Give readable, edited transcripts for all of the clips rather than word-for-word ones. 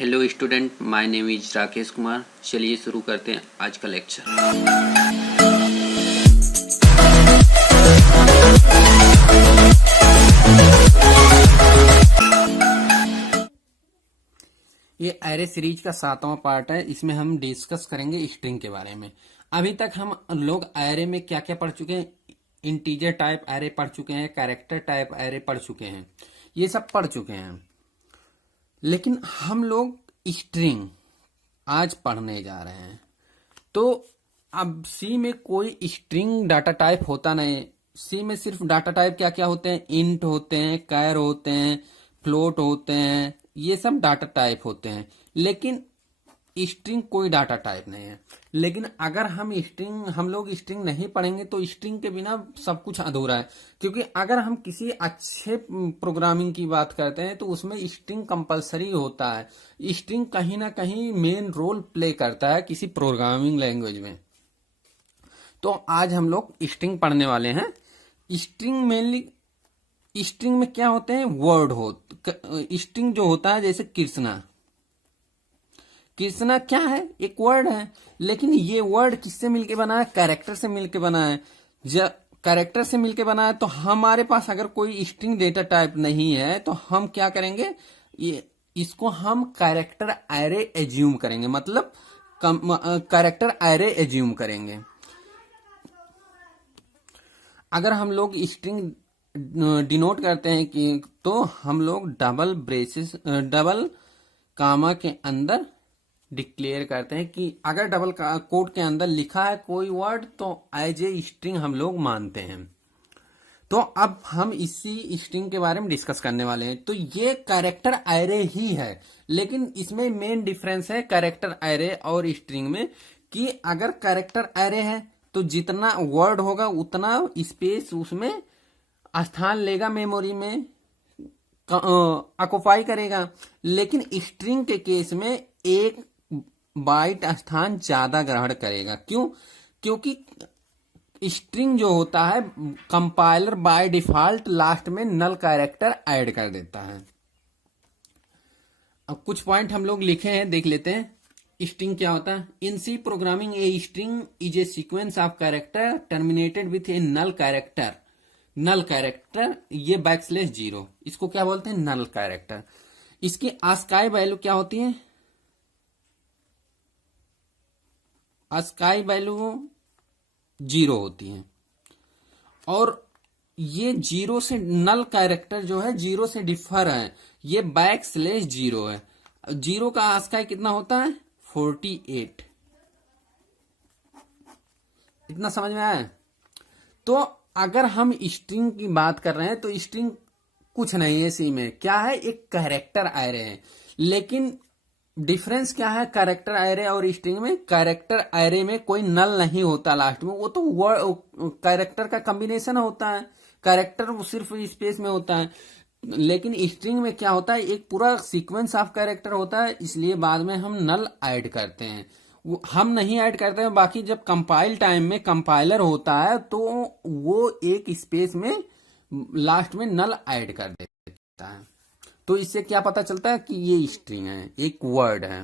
Hello student, my name is Rakesh Kumar. चलिए शुरू करते हैं आज का लेक्चर। ये एरे सीरीज का 7वां पार्ट है। इसमें हम डिस्कस करेंगे स्ट्रिंग के बारे में। अभी तक हम लोग एरे में क्या क्या पढ़ चुके हैं। इंटीजर टाइप एरे पढ़ चुके हैं, कैरेक्टर टाइप एरे पढ़ चुके हैं, ये सब पढ़ चुके हैं। लेकिन हम लोग स्ट्रिंग आज पढ़ने जा रहे हैं। तो अब सी में कोई स्ट्रिंग डाटा टाइप होता नहीं। सी में सिर्फ डाटा टाइप क्या क्या होते हैं, इंट होते हैं, कैर होते हैं, फ्लोट होते हैं, ये सब डाटा टाइप होते हैं। लेकिन स्ट्रिंग कोई डाटा टाइप नहीं है। लेकिन अगर हम लोग स्ट्रिंग नहीं पढ़ेंगे तो स्ट्रिंग के बिना सब कुछ अधूरा है। क्योंकि अगर हम किसी अच्छे प्रोग्रामिंग की बात करते हैं तो उसमें स्ट्रिंग कंपलसरी होता है। स्ट्रिंग कहीं ना कहीं मेन रोल प्ले करता है किसी प्रोग्रामिंग लैंग्वेज में। तो आज हम लोग स्ट्रिंग पढ़ने वाले हैं। स्ट्रिंग मेनली स्ट्रिंग में क्या होते हैं, वर्ड हो। स्ट्रिंग जो होता है जैसे कृष्णा क्या है, एक वर्ड है। लेकिन ये वर्ड किससे मिलके बना है, कैरेक्टर से मिलके बना है। जब कैरेक्टर से मिलके बना है तो हमारे पास अगर कोई स्ट्रिंग डेटा टाइप नहीं है तो हम क्या करेंगे, इसको हम कैरेक्टर एरे एज्यूम करेंगे। मतलब कैरेक्टर एरे एज्यूम करेंगे। अगर हम लोग स्ट्रिंग डिनोट करते हैं कि तो हम लोग डबल कामा के अंदर डिक्लेयर करते हैं कि अगर डबल कोट के अंदर लिखा है कोई वर्ड तो एज ए स्ट्रिंग हम लोग मानते हैं। तो अब हम इसी स्ट्रिंग के बारे में डिस्कस करने वाले हैं। तो ये कैरेक्टर एरे ही है। लेकिन इसमें मेन डिफरेंस है कैरेक्टर एरे और स्ट्रिंग में कि अगर कैरेक्टर एरे है तो जितना वर्ड होगा उतना स्पेस उसमें स्थान लेगा, मेमोरी में ऑक्युपाई करेगा। लेकिन स्ट्रिंग के केस में एक बाइट स्थान ज्यादा ग्रहण करेगा। क्यों? क्योंकि स्ट्रिंग जो होता है कंपाइलर बाय डिफॉल्ट लास्ट में नल कैरेक्टर ऐड कर देता है। अब कुछ पॉइंट हम लोग लिखे हैं, देख लेते हैं। स्ट्रिंग क्या होता है। In C programming a string is a sequence of character terminated with a null character. Null character ये \0, इसको क्या बोलते हैं, नल कैरेक्टर। इसकी आस्काई वैल्यू क्या होती है, आस्काई वैल्यू 0 होती है। और ये 0 से नल कैरेक्टर जो है 0 से डिफर है। ये \0 है। 0 का आस्काई कितना होता है, 48। इतना समझ में आया। तो अगर हम स्ट्रिंग की बात कर रहे हैं तो स्ट्रिंग कुछ नहीं है, सी में क्या है, एक कैरेक्टर एरे है। लेकिन डिफरेंस क्या है कैरेक्टर एरे और स्ट्रिंग में, कैरेक्टर एरे में कोई नल नहीं होता लास्ट में। वो तो वर्ड कैरेक्टर का कॉम्बिनेशन होता है, कैरेक्टर वो सिर्फ स्पेस में होता है। लेकिन स्ट्रिंग में क्या होता है, एक पूरा सीक्वेंस ऑफ कैरेक्टर होता है। इसलिए बाद में हम नल ऐड करते हैं, हम नहीं ऐड करते हैं। बाकी जब कंपाइल टाइम में कंपाइलर होता है तो वो एक स्पेस में लास्ट में नल ऐड कर देता है। तो इससे क्या पता चलता है कि ये स्ट्रिंग है, एक वर्ड है।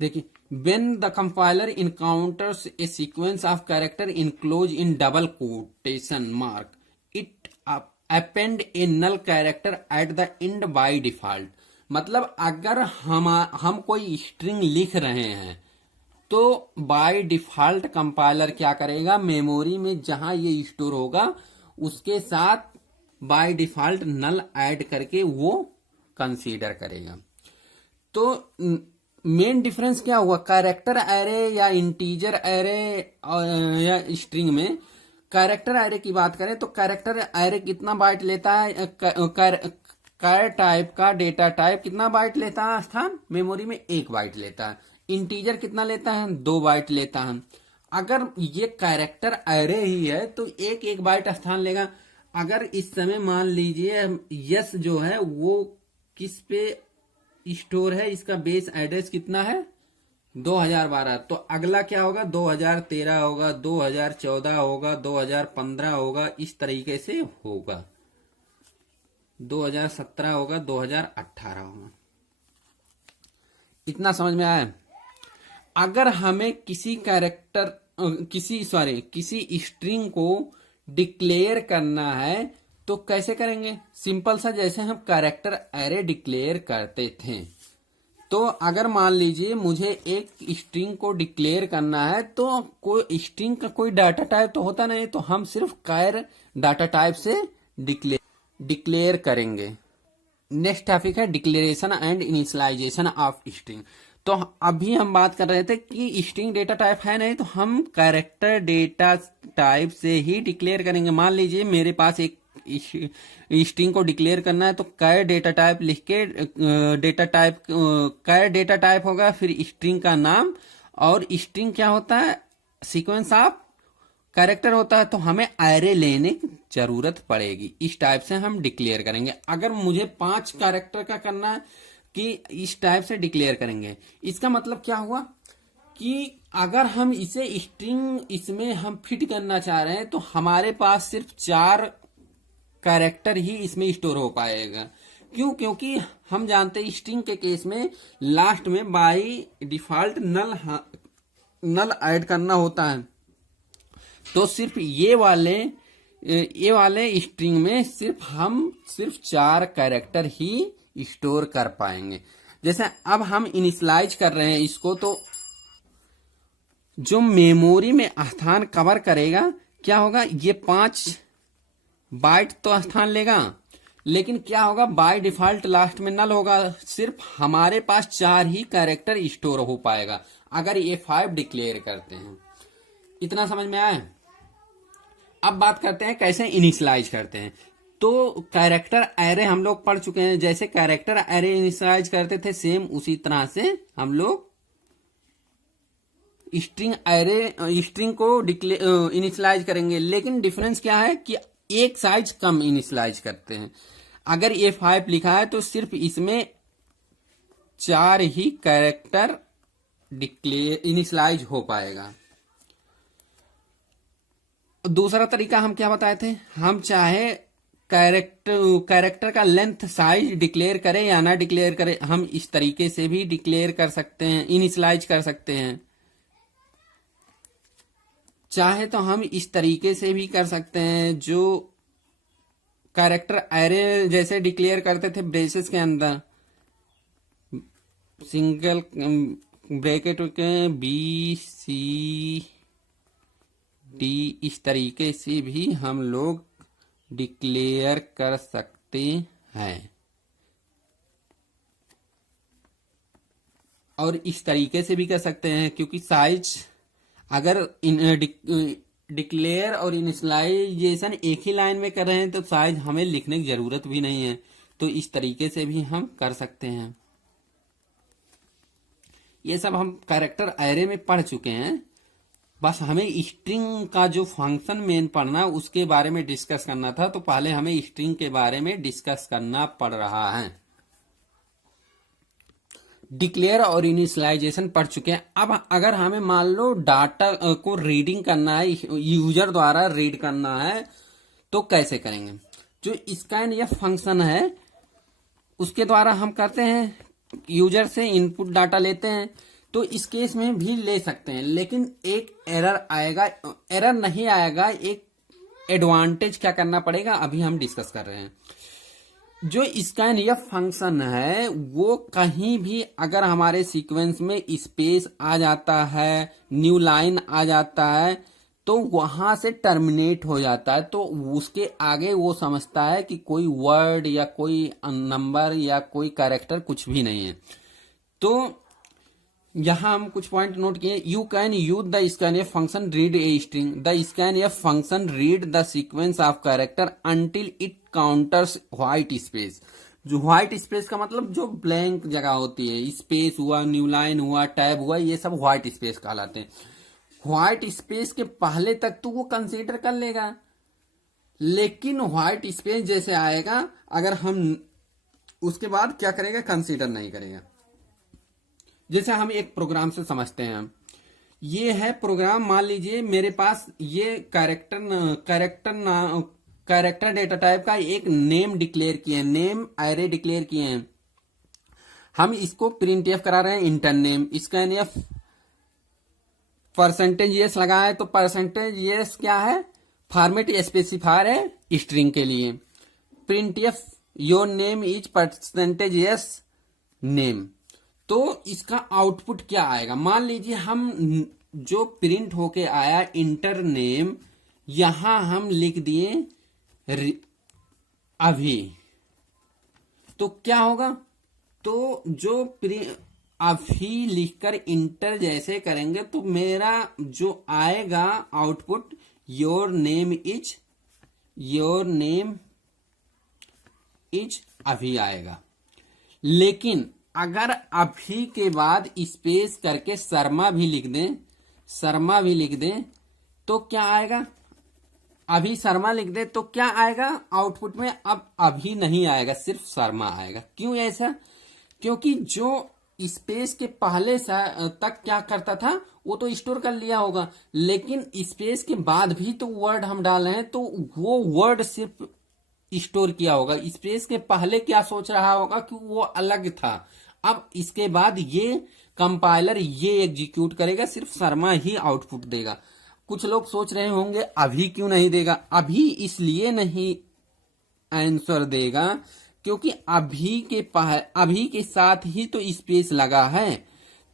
देखिए, when the compiler encounters a sequence of character enclose in double quotation mark it append a null character at the end by default. मतलब अगर हम कोई स्ट्रिंग लिख रहे हैं तो बाय डिफॉल्ट कंपाइलर क्या करेगा, मेमोरी में जहां ये स्टोर होगा उसके साथ बाय डिफॉल्ट नल ऐड करके वो कंसीडर करेगा। तो मेन डिफरेंस क्या हुआ, कैरेक्टर एरे या इंटीजर एरे या स्ट्रिंग में। कैरेक्टर एरे की बात करें तो कैरेक्टर एरे कितना बाइट लेता है, कैर टाइप का डेटा टाइप कितना बाइट लेता है स्थान, मेमोरी में 1 बाइट लेता है। इंटीजर कितना लेता है, 2 बाइट लेता है। अगर ये कैरेक्टर एरे ही है तो 1 बाइट स्थान लेगा। अगर इस समय मान लीजिए यस जो है वो किस पे स्टोर है, इसका बेस एड्रेस कितना है, 2012। तो अगला क्या होगा, 2013 होगा, 2014 होगा, 2015 होगा, इस तरीके से होगा। 2017 होगा, 2018 होगा। इतना समझ में आया? अगर हमें किसी कैरेक्टर किसी स्ट्रिंग को डिक्लेयर करना है तो कैसे करेंगे? सिंपल सा, जैसे हम कैरेक्टर एरे डिक्लेयर करते थे। तो अगर मान लीजिए मुझे एक स्ट्रिंग को डिक्लेयर करना है, तो कोई स्ट्रिंग का कोई डाटा टाइप तो होता नहीं, तो हम सिर्फ कैर डाटा टाइप से डिक्लेयर करेंगे। नेक्स्ट टॉपिक है declaration and initialization of string. तो अभी हम बात कर रहे थे कि स्ट्रिंग डेटा टाइप है नहीं, तो हम कैरेक्टर डेटा टाइप से ही डिक्लेयर करेंगे। मान लीजिए मेरे पास एक स्ट्रिंग को डिक्लेयर करना है, तो कैर डेटा टाइप लिख के कैर डेटा टाइप होगा, फिर स्ट्रिंग का नाम, और स्ट्रिंग क्या होता है? सीक्वेंस ऑफ कैरेक्टर होता है। तो हमें एरे लेने की जरूरत पड़ेगी। इस टाइप से हम डिक्लेयर करेंगे। अगर मुझे 5 कैरेक्टर का करना है कि इस टाइप से डिक्लेयर करेंगे। इसका मतलब क्या हुआ कि अगर हम इसे स्ट्रिंग इसमें हम फिट करना चाह रहे हैं, तो हमारे पास सिर्फ 4 कैरेक्टर ही इसमें स्टोर हो पाएगा। क्यों? क्योंकि हम जानते हैं स्ट्रिंग के केस में लास्ट में बाय डिफॉल्ट नल ऐड करना होता है। तो सिर्फ ये वाले स्ट्रिंग में सिर्फ 4 कैरेक्टर ही स्टोर कर पाएंगे। जैसे अब हम इनिशियलाइज कर रहे हैं इसको, तो जो मेमोरी में स्थान कवर करेगा क्या होगा? ये 5 बाइट तो स्थान लेगा, लेकिन क्या होगा? बाय डिफॉल्ट लास्ट में नल होगा। सिर्फ हमारे पास 4 ही कैरेक्टर स्टोर हो पाएगा अगर ये 5 डिक्लेयर करते हैं। इतना समझ में आया? अब बात करते हैं कैसे इनिशियलाइज करते हैं। तो कैरेक्टर एरे हम लोग पढ़ चुके हैं। जैसे कैरेक्टर एरे इनिशियलाइज करते थे, सेम उसी तरह से हम लोग स्ट्रिंग को इनिशियलाइज करेंगे। लेकिन डिफरेंस क्या है कि एक साइज कम इनिशियलाइज करते हैं। अगर ये 5 लिखा है तो सिर्फ इसमें 4 ही कैरेक्टर इनिशियलाइज हो पाएगा। दूसरा तरीका हम क्या बताए थे? हम चाहे कैरेक्टर का लेंथ साइज डिक्लेयर करें या ना डिक्लेयर करें, हम इस तरीके से भी डिक्लेयर कर सकते हैं, इनिशियलाइज कर सकते हैं। चाहे तो हम इस तरीके से भी कर सकते हैं, जो कैरेक्टर एरे जैसे डिक्लेयर करते थे ब्रेसेस के अंदर, सिंगल ब्रैकेट के BCD, इस तरीके से भी हम लोग डिक्लेयर कर सकते हैं। और इस तरीके से भी कर सकते हैं, क्योंकि साइज अगर डिक्लेयर और इनिशियलाइजेशन एक ही लाइन में कर रहे हैं तो साइज हमें लिखने की जरूरत भी नहीं है। तो इस तरीके से भी हम कर सकते हैं। ये सब हम कैरेक्टर एरे में पढ़ चुके हैं। बस हमें स्ट्रिंग का जो फंक्शन मेन पढ़ना उसके बारे में डिस्कस करना था, तो पहले हमें स्ट्रिंग के बारे में डिस्कस करना पड़ रहा है। डिक्लेयर और इनिशियलाइजेशन पढ़ चुके हैं। अब अगर हमें मान लो डाटा को रीडिंग करना है, यूजर द्वारा रीड करना है, तो कैसे करेंगे? जो स्कैन या फंक्शन है उसके द्वारा हम करते हैं, यूजर से इनपुट डाटा लेते हैं। तो इस केस में भी ले सकते हैं, लेकिन एक एरर आएगा। एरर नहीं आएगा, एक एडवांटेज क्या करना पड़ेगा अभी हम डिस्कस कर रहे हैं। जो स्कैन या फंक्शन है वो कहीं भी अगर हमारे सीक्वेंस में स्पेस आ जाता है, न्यू लाइन आ जाता है, तो वहां से टर्मिनेट हो जाता है। तो उसके आगे वो समझता है कि कोई वर्ड या कोई नंबर या कोई कैरेक्टर कुछ भी नहीं है। तो यहां हम कुछ पॉइंट नोट किए। You can use the scanf function read a string. The scanf function read the sequence of character until it counters white space. जो व्हाइट स्पेस का मतलब जो ब्लैंक जगह होती है, स्पेस हुआ, न्यू लाइन हुआ, टैब हुआ, ये सब व्हाइट स्पेस कहलाते हैं। व्हाइट स्पेस के पहले तक तो वो कंसीडर कर लेगा, लेकिन व्हाइट स्पेस जैसे आएगा अगर हम उसके बाद क्या करेगा? कंसीडर नहीं करेगा। जैसे हम एक प्रोग्राम से समझते हैं। हम ये है प्रोग्राम, मान लीजिए मेरे पास ये कैरेक्टर डेटा टाइप का एक नेम डिक्लेयर किए हैं, नेम एरे डिक्लेयर किए हैं। हम इसको प्रिंट एफ करा रहे हैं inter name, scan F percentage S लगा है, तो परसेंटेज एस क्या है, फॉर्मेट स्पेसिफायर है स्ट्रिंग के लिए। Print F your name is percentage S name, तो इसका आउटपुट क्या आएगा। मान लीजिए हम जो प्रिंट होके आया इंटर नेम, यहां हम लिख दिए अभी, तो क्या होगा, तो जो अभी लिखकर इंटर जैसे करेंगे तो मेरा जो आएगा आउटपुट योर नेम इज अभी आएगा। लेकिन अगर अभी के बाद स्पेस करके शर्मा भी लिख दें तो क्या आएगा, अभी शर्मा लिख दे तो क्या आएगा आउटपुट में, अब अभी नहीं आएगा, सिर्फ शर्मा आएगा। क्यों ऐसा, क्योंकि जो स्पेस के पहले तक क्या करता था वो तो स्टोर कर लिया होगा, लेकिन स्पेस के बाद भी तो वर्ड हम डाल रहे हैं, तो वो वर्ड सिर्फ स्टोर किया होगा। स्पेस के पहले क्या सोच रहा होगा कि वो अलग था, अब इसके बाद ये कंपाइलर ये एग्जीक्यूट करेगा, सिर्फ शर्मा ही आउटपुट देगा। कुछ लोग सोच रहे होंगे अभी क्यों नहीं देगा, अभी इसलिए नहीं आंसर देगा क्योंकि अभी के साथ ही तो स्पेस लगा है,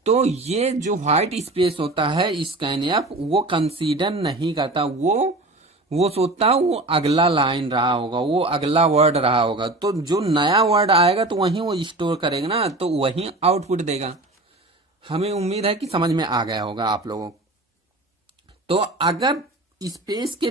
तो ये जो व्हाइट स्पेस होता है स्कैन एफ वो कंसीडर नहीं करता, वो सोचता वो अगला लाइन रहा होगा, वो अगला वर्ड रहा होगा, तो जो नया वर्ड आएगा तो वहीं वो स्टोर करेगा ना, तो वहीं आउटपुट देगा। हमें उम्मीद है कि समझ में आ गया होगा आप लोगों को। तो अगर स्पेस के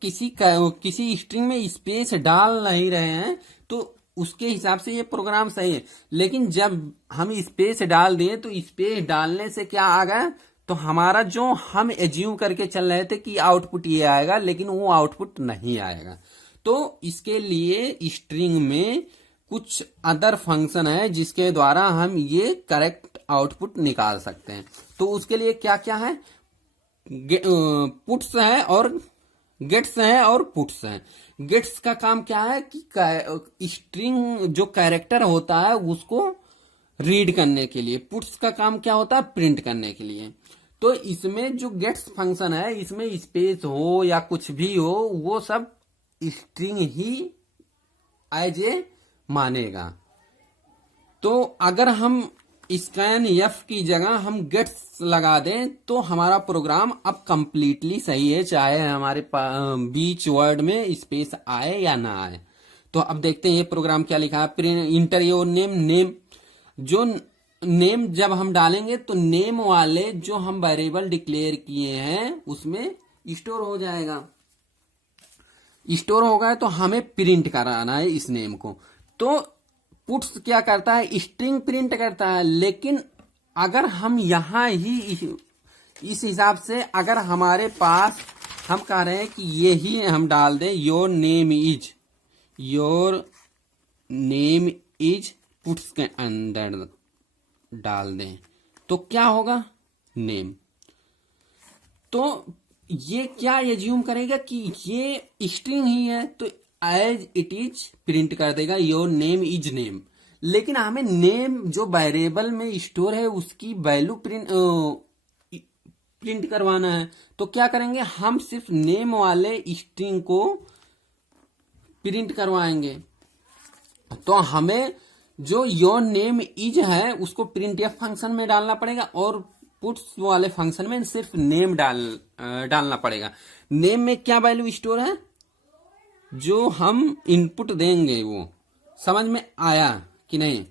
किसी स्ट्रिंग में स्पेस डाल नहीं रहे हैं तो उसके हिसाब से ये प्रोग्राम सही है, लेकिन जब हम स्पेस डाल दिए तो स्पेस डालने से क्या आ गया, तो हमारा जो हम एज्यूम करके चल रहे थे कि आउटपुट ये आएगा, लेकिन वो आउटपुट नहीं आएगा। तो इसके लिए स्ट्रिंग में कुछ अदर फंक्शन है जिसके द्वारा हम ये करेक्ट आउटपुट निकाल सकते हैं। तो उसके लिए क्या क्या है, पुट्स है और गेट्स है और पुट्स है। गेट्स का काम क्या है कि स्ट्रिंग जो कैरेक्टर होता है उसको रीड करने के लिए, पुट्स का काम क्या होता है, प्रिंट करने के लिए। तो इसमें जो गेट्स फंक्शन है इसमें स्पेस हो या कुछ भी हो वो सब स्ट्रिंग ही एज ए मानेगा। तो अगर हम स्कैन एफ की जगह हम गेट्स लगा दें तो हमारा प्रोग्राम अब कंप्लीटली सही है, चाहे हमारे बीच वर्ड में स्पेस आए या ना आए। तो अब देखते हैं ये प्रोग्राम क्या लिखा है। इंटर योर नेम, जो नेम जब हम डालेंगे तो नेम वाले जो हम वेरिएबल डिक्लेयर किए हैं उसमें स्टोर हो जाएगा। स्टोर होगा तो हमें प्रिंट कराना है इस नेम को। तो पुट्स क्या करता है, स्ट्रिंग प्रिंट करता है, लेकिन अगर हम यहां ही इस हिसाब से अगर हमारे पास हम कह रहे हैं कि ये ही हम डाल दें योर नेम इज पुट्स के अंदर डाल दें तो क्या होगा, नेम। तो ये क्या एज्यूम करेगा कि ये स्ट्रिंग ही है, तो एज इट इज प्रिंट कर देगा योर नेम इज नेम। लेकिन हमें नेम जो वेरिएबल में स्टोर है उसकी वैल्यू प्रिंट करवाना है, तो क्या करेंगे, हम सिर्फ नेम वाले स्ट्रिंग को प्रिंट करवाएंगे। तो हमें जो योर नेम इज है उसको प्रिंट एफ फंक्शन में डालना पड़ेगा और पुट्स वाले फंक्शन में सिर्फ नेम डालना पड़ेगा। नेम में क्या वैल्यू स्टोर है, जो हम इनपुट देंगे वो। समझ में आया कि नहीं।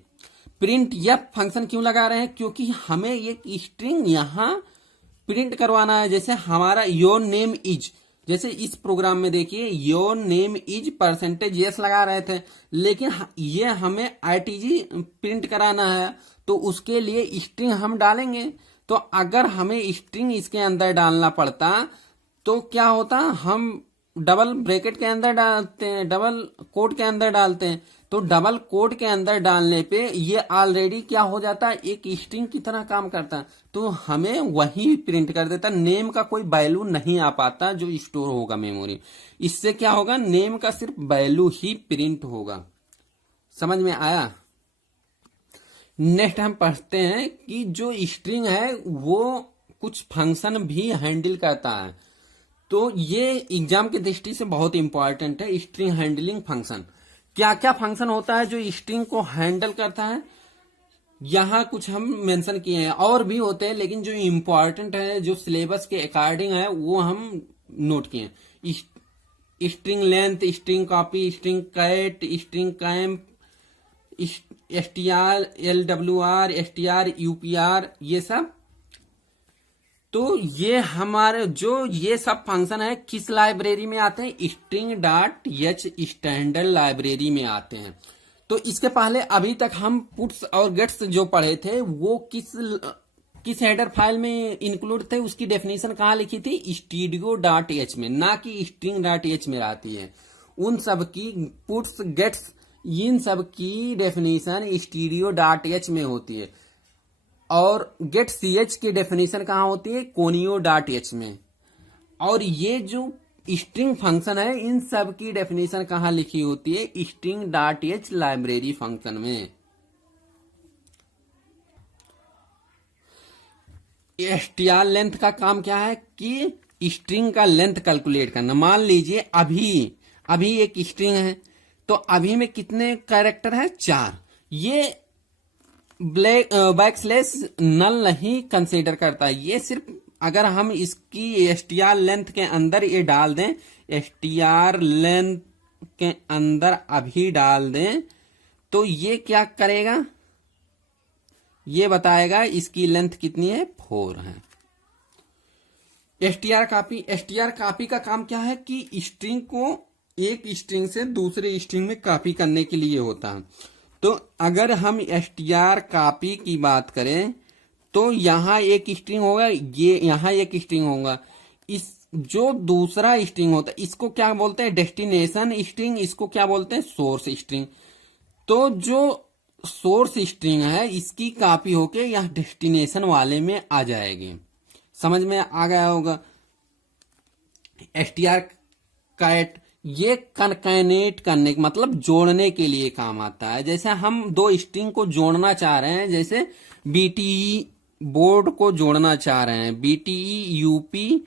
प्रिंट एफ फंक्शन क्यों लगा रहे हैं, क्योंकि हमें ये स्ट्रिंग यहां प्रिंट करवाना है। जैसे हमारा योर नेम इज, जैसे इस प्रोग्राम में देखिए your name is percentage S लगा रहे थे, लेकिन ये हमें आईटीजी प्रिंट कराना है, तो उसके लिए स्ट्रिंग हम डालेंगे। तो अगर हमें स्ट्रिंग इसके अंदर डालना पड़ता तो क्या होता, हम डबल ब्रैकेट के अंदर डालते हैं, डबल कोट के अंदर डालते हैं, तो डबल कोट के अंदर डालने पे ये ऑलरेडी क्या हो जाता है, एक स्ट्रिंग की तरह काम करता है, तो हमें वही प्रिंट कर देता। नेम का कोई वैल्यू नहीं आ पाता जो स्टोर होगा मेमोरी। इससे क्या होगा, नेम का सिर्फ वैल्यू ही प्रिंट होगा। समझ में आया। नेक्स्ट हम पढ़ते हैं कि जो स्ट्रिंग है वो कुछ फंक्शन भी हैंडल करता है। तो ये एग्जाम की दृष्टि से बहुत इंपॉर्टेंट है। स्ट्रिंग हैंडलिंग फंक्शन, क्या क्या फंक्शन होता है जो स्ट्रिंग को हैंडल करता है, यहाँ कुछ हम मेंशन किए हैं। और भी होते हैं लेकिन जो इंपॉर्टेंट है, जो सिलेबस के अकॉर्डिंग है, वो हम नोट किए हैं। String length, string copy, string cat, string camp, STR, LWR, STR, UPR, ये सब। तो ये हमारे जो ये सब फंक्शन है किस लाइब्रेरी में आते हैं? String dot H standard library में आते हैं। तो इसके पहले अभी तक हम पुट्स और गेट्स जो पढ़े थे वो किस हेडर फाइल में इंक्लूड थे, उसकी डेफिनेशन कहाँ लिखी थी? studio.h में, ना कि string.h में आती है। उन सब की पुट्स गेट्स इन सब की डेफिनेशन studio.h में होती है, और गेट ch की डेफिनेशन कहाँ होती है? conio.h में। और ये जो स्ट्रिंग फंक्शन है इन सब की डेफिनेशन कहाँ लिखी होती है? string.h लाइब्रेरी फंक्शन में। str लेंथ का काम क्या है कि स्ट्रिंग का लेंथ कैलकुलेट करना। मान लीजिए अभी एक स्ट्रिंग है, तो अभी में कितने कैरेक्टर है? 4। ये बैकस्लैश नल नहीं कंसीडर करता। ये सिर्फ अगर हम इसकी str लेंथ के अंदर ये डाल दें, str लेंथ के अंदर अभी डाल दें, तो ये क्या करेगा? ये बताएगा इसकी लेंथ कितनी है? 4 है। str कॉपी का काम क्या है कि स्ट्रिंग को एक स्ट्रिंग से दूसरे स्ट्रिंग में कॉपी करने के लिए होता है। तो अगर हम str कॉपी की बात करें तो यहां एक स्ट्रिंग होगा, ये यहां एक स्ट्रिंग होगा। इस जो दूसरा स्ट्रिंग होता है इसको क्या बोलते हैं? Destination string. इसको क्या बोलते हैं? Source string. तो जो सोर्स स्ट्रिंग है इसकी कॉपी होके यह डेस्टिनेशन वाले में आ जाएगी। समझ में आ गया होगा। str कैट ये कनकैनेट करने मतलब जोड़ने के लिए काम आता है। जैसे हम दो स्ट्रिंग को जोड़ना चाह रहे हैं, जैसे BTE बोर्ड को जोड़ना चाह रहे हैं, BTE UP,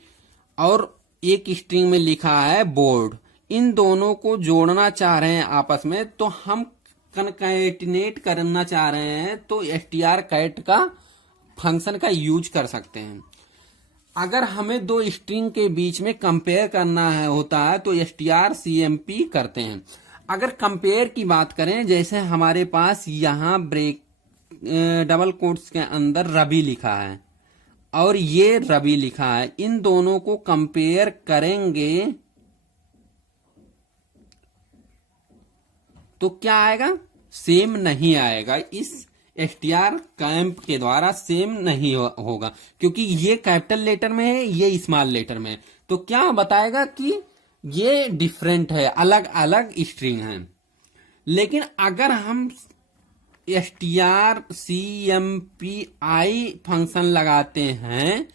और एक स्ट्रिंग में लिखा है बोर्ड, इन दोनों को जोड़ना चाह रहे हैं आपस में, तो हम कनकैटिनेट करना चाह रहे हैं तो str कैट का फंक्शन का यूज कर सकते हैं। अगर हमें दो स्ट्रिंग के बीच में कंपेयर करना है होता है तो strcmp करते हैं। अगर कंपेयर की बात करें, जैसे हमारे पास यहां डबल कोट्स के अंदर रवि लिखा है और ये रवि लिखा है, इन दोनों को कंपेयर करेंगे तो क्या आएगा? सेम नहीं आएगा। इस str कैंप के द्वारा सेम नहीं होगा, क्योंकि ये कैपिटल लेटर में है, ये स्मॉल लेटर में है। तो क्या बताएगा कि ये डिफरेंट है, अलग अलग स्ट्रिंग है। लेकिन अगर हम strcmpi फंक्शन लगाते हैं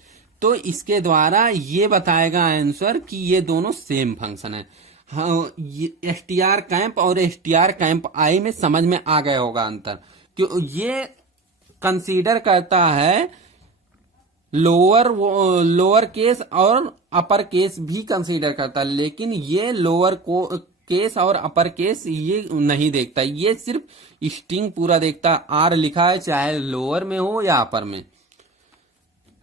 तो इसके द्वारा ये बताएगा आंसर कि ये दोनों सेम फंक्शन है। हाँ, str कैंप और str कैंप आई में समझ में आ गया होगा अंतर। क्यों? ये कंसीडर करता है लोअर केस और अपर केस भी कंसीडर करता है, लेकिन ये लोअर केस और अपर केस ये नहीं देखता। ये सिर्फ स्ट्रिंग पूरा देखता है, आर लिखा है चाहे लोअर में हो या अपर में।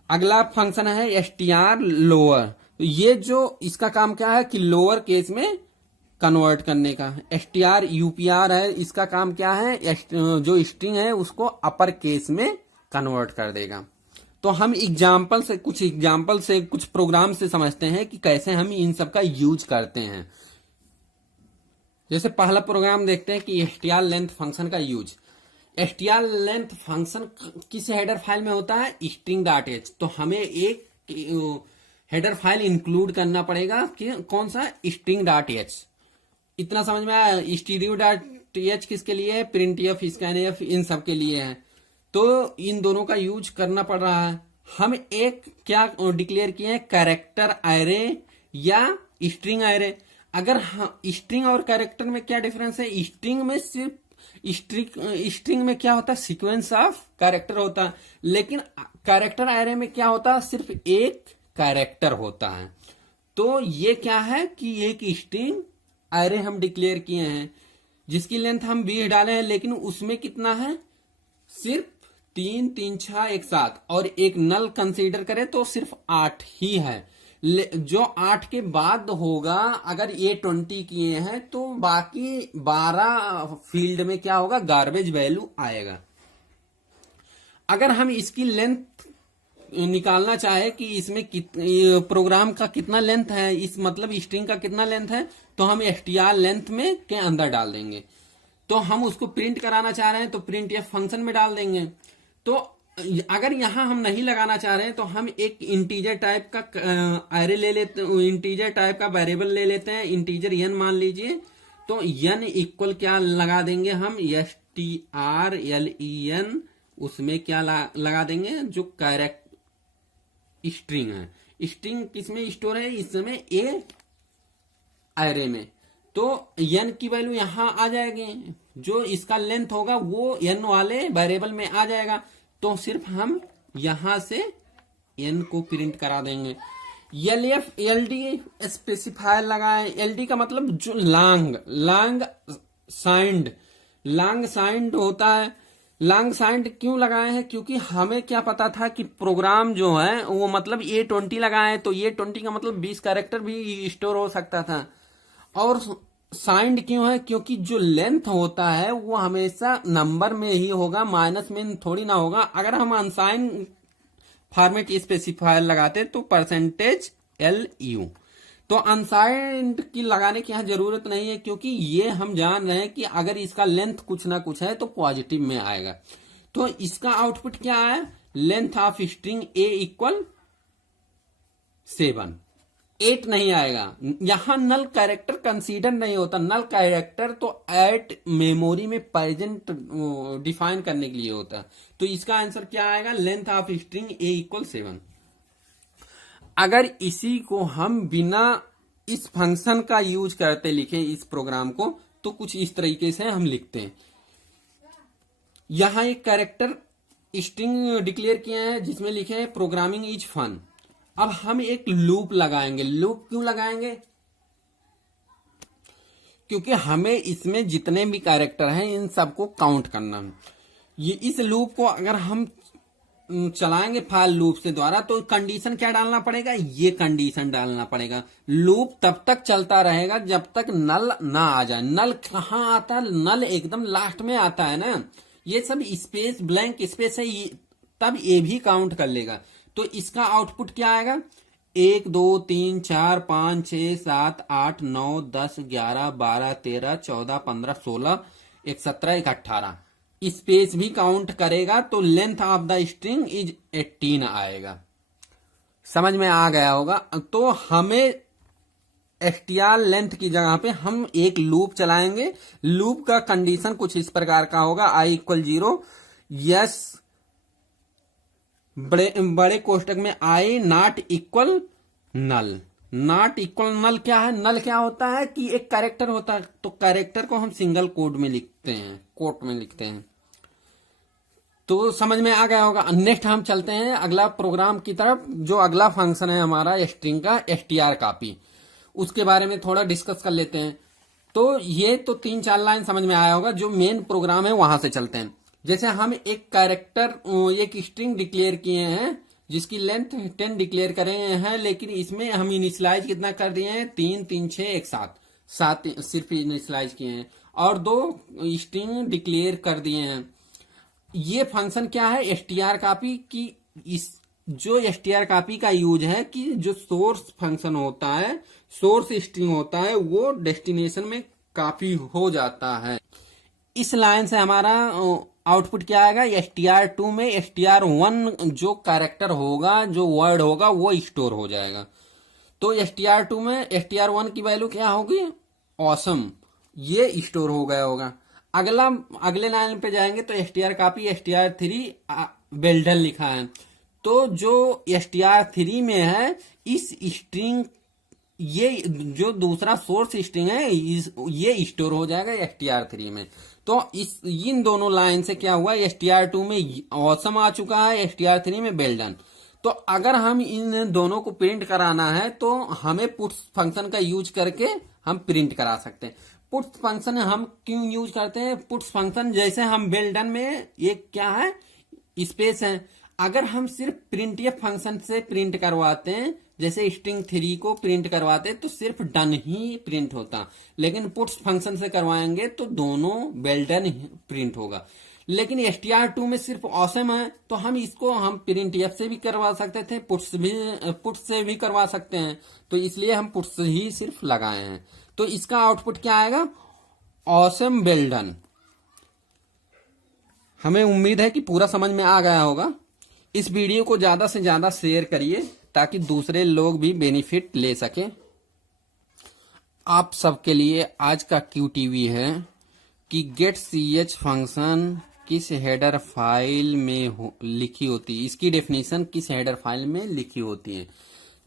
अगला फंक्शन है str लोअर। ये जो इसका काम क्या है कि लोअर केस में कन्वर्ट करने का। str UPR है, इसका काम क्या है? जो स्ट्रिंग है उसको अपर केस में कन्वर्ट कर देगा। तो हम एग्जाम्पल से कुछ प्रोग्राम से समझते हैं कि कैसे हम इन सब का यूज करते हैं। जैसे पहला प्रोग्राम देखते हैं कि str लेंथ फंक्शन का यूज। str लेंथ फंक्शन किस हेडर फाइल में होता है? string.h। तो हमें एक हेडर फाइल इंक्लूड करना पड़ेगा कि कौन सा? string.h। इतना समझ में आया? studio.h किसके लिए है? printf, scanf, इन सब के लिए है। तो इन दोनों का यूज करना पड़ रहा है। हम एक क्या डिक्लेयर किए हैं? कैरेक्टर एरे या स्ट्रिंग एरे। अगर स्ट्रिंग और कैरेक्टर में क्या डिफरेंस है? स्ट्रिंग में सिर्फ स्ट्रिंग में क्या होता है, सीक्वेंस ऑफ कैरेक्टर होता है, लेकिन कैरेक्टर एरे में क्या होता है, सिर्फ एक कैरेक्टर होता है। तो ये क्या है कि एक स्ट्रिंग एरे हम डिक्लेयर किए हैं जिसकी लेंथ हम 20 डाले हैं, लेकिन उसमें कितना है, सिर्फ 3 3 6 एक साथ, और एक नल कंसीडर करें तो सिर्फ 8 ही है। जो 8 के बाद होगा, अगर ये 20 किए हैं तो बाकी 12 फील्ड में क्या होगा, गार्बेज वैल्यू आएगा। अगर हम इसकी लेंथ निकालना चाहे कि इसमें प्रोग्राम का कितना लेंथ है, इस मतलब स्ट्रिंग का कितना लेंथ है, तो हम str लेंथ में के अंदर डाल देंगे। तो हम उसको प्रिंट कराना चाह रहे हैं तो प्रिंट एफ फंक्शन में डाल देंगे। तो अगर यहां हम नहीं लगाना चाह रहे हैं तो हम एक इंटीजर टाइप का एरे ले लेते, इंटीजर टाइप का वेरिएबल ले लेते हैं, इंटीजर n मान लीजिए। तो n इक्वल क्या लगा देंगे हम, strlen, उसमें क्या लगा देंगे, जो कैरेक्टर स्ट्रिंग है। स्ट्रिंग किसमें स्टोर है, इस समय ए एरे में। तो n की वैल्यू यहां आ जाएगी, जो इसका लेंथ होगा वो n वाले वेरिएबल में आ जाएगा। तो सिर्फ हम यहां से n को प्रिंट करा देंगे। एलएफ एलडी स्पेसिफायर लगाए। एलडी का मतलब जो लॉन्ग साइंड होता है। लॉन्ग साइंड क्यों लगाए हैं, क्योंकि हमें क्या पता था कि प्रोग्राम जो है वो मतलब A20 लगाए, तो A20 का मतलब 20 कैरेक्टर भी स्टोर हो सकता था। और साइंड क्यों है, क्योंकि जो लेंथ होता है वो हमेशा नंबर में ही होगा, माइनस में थोड़ी ना होगा। अगर हम अनसाइंड फॉर्मेट स्पेसिफायर लगाते तो %LU, तो अनसाइंड की लगाने की यहाँ जरूरत नहीं है, क्योंकि ये हम जान रहे हैं कि अगर इसका लेंथ कुछ ना कुछ है तो पॉजिटिव में आएगा। तो इसका आउटपुट क्या है, length of string A equal 7, 8 नहीं आएगा। यहां नल कैरेक्टर कंसीडर नहीं होता। नल कैरेक्टर तो एट मेमोरी में प्रेजेंट डिफाइन करने के लिए होता है। तो इसका आंसर क्या आएगा, length of string A equal 7। अगर इसी को हम बिना इस फंक्शन का यूज करते लिखें इस प्रोग्राम को, तो कुछ इस तरीके से हम लिखते हैं। यहां एक कैरेक्टर स्ट्रिंग डिक्लेयर किया है जिसमें लिखे हैं प्रोग्रामिंग इज फन। अब हम एक लूप लगाएंगे। लूप क्यों लगाएंगे, क्योंकि हमें इसमें जितने भी कैरेक्टर हैं इन सबको काउंट करना है। ये इस लूप को अगर हम चलाएंगे फाइल लूप से द्वारा, तो कंडीशन क्या डालना पड़ेगा, ये कंडीशन डालना पड़ेगा। लूप तब तक चलता रहेगा जब तक नल ना आ जाए। नल कहाँ आता है, नल एकदम लास्ट में आता है ना। ये सब स्पेस, ब्लैंक स्पेस है, तब ये भी काउंट कर लेगा। तो इसका आउटपुट क्या आएगा, 1 2 3 4 5 6 7 8 9 10 11 12 13 14 15 16 1 17 1 18 स्पेस भी काउंट करेगा। तो length of the string is 18 आएगा। समझ में आ गया होगा। तो हमें str लेंथ की जगह पे हम एक लूप चलाएंगे। लूप का कंडीशन कुछ इस प्रकार का होगा, i इक्वल 0, यस बड़े कोष्टक में i not equal null. Not equal null क्या है, नल क्या होता है कि एक कैरेक्टर होता है, तो कैरेक्टर को हम सिंगल कोड में लिखते हैं, कोट में लिखते हैं। तो समझ में आ गया होगा। नेक्स्ट हम चलते हैं अगला प्रोग्राम की तरफ। जो अगला फंक्शन है हमारा स्ट्रिंग का, str कॉपी, उसके बारे में थोड़ा डिस्कस कर लेते हैं। तो ये तो 3-4 लाइन समझ में आया होगा। जो मेन प्रोग्राम है वहां से चलते हैं। जैसे हम एक कैरेक्टर, एक स्ट्रिंग डिक्लेयर किए हैं जिसकी लेंथ 10 डिक्लेयर करे हैं, लेकिन इसमें हम इनिशियलाइज कितना कर दिए हैं, 3 3 6 एक साथ 7 सिर्फ इनिशियलाइज किए हैं, और 2 स्ट्रिंग डिक्लेयर कर दिए हैं। ये फंक्शन क्या है, str कॉपी की। इस जो str कॉपी का यूज है कि जो सोर्स फंक्शन होता है, सोर्स स्ट्रिंग होता है, वो डेस्टिनेशन में कॉपी हो जाता है। इस लाइन से हमारा आउटपुट क्या आएगा, str2 में str1 जो कैरेक्टर होगा, जो वर्ड होगा, वो स्टोर हो जाएगा। तो str2 में str1 की वैल्यू क्या होगी, ऑसम, ये स्टोर हो गया होगा। अगले लाइन पे जाएंगे तो str कॉपी str3 बेल्डन लिखा है। तो जो str3 में है, इस स्ट्रिंग ये जो दूसरा सोर्स स्ट्रिंग है ये स्टोर हो जाएगा str3 में। तो इन दोनों लाइन से क्या हुआ, str2 में ऑसम आ चुका है, str3 में वेल डन। तो अगर हम इन दोनों को प्रिंट कराना है तो हमें पुट्स फंक्शन का यूज करके हम प्रिंट करा सकते हैं। पुट्स फंक्शन हम क्यों यूज करते हैं? पुट्स फंक्शन जैसे हम वेल डन में ये क्या है, स्पेस है। अगर हम सिर्फ प्रिंटफ फंक्शन से प्रिंट करवाते हैं, जैसे स्ट्रिंग 3 को प्रिंट करवाते हैं तो सिर्फ डन ही प्रिंट होता, लेकिन पुट्स फंक्शन से करवाएंगे तो दोनों वेल डन प्रिंट होगा। लेकिन str2 में सिर्फ ऑसम है, तो हम इसको हम प्रिंटफ से भी करवा सकते थे, पुट्स से भी करवा सकते हैं, तो इसलिए हम पुट्स ही सिर्फ लगाए हैं। तो इसका आउटपुट क्या आएगा, ऑसम वेल डन। हमें उम्मीद है कि पूरा समझ में आ गया होगा। इस वीडियो को ज्यादा से ज्यादा शेयर करिए ताकि दूसरे लोग भी बेनिफिट ले सकें। आप सबके लिए आज का QTV है कि गेट ch फंक्शन किस हेडर फाइल में लिखी होती है, इसकी डेफिनेशन किस हेडर फाइल में लिखी होती है।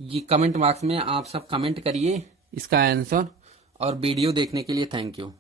ये कमेंट बॉक्स में आप सब कमेंट करिए इसका आंसर। और वीडियो देखने के लिए थैंक यू।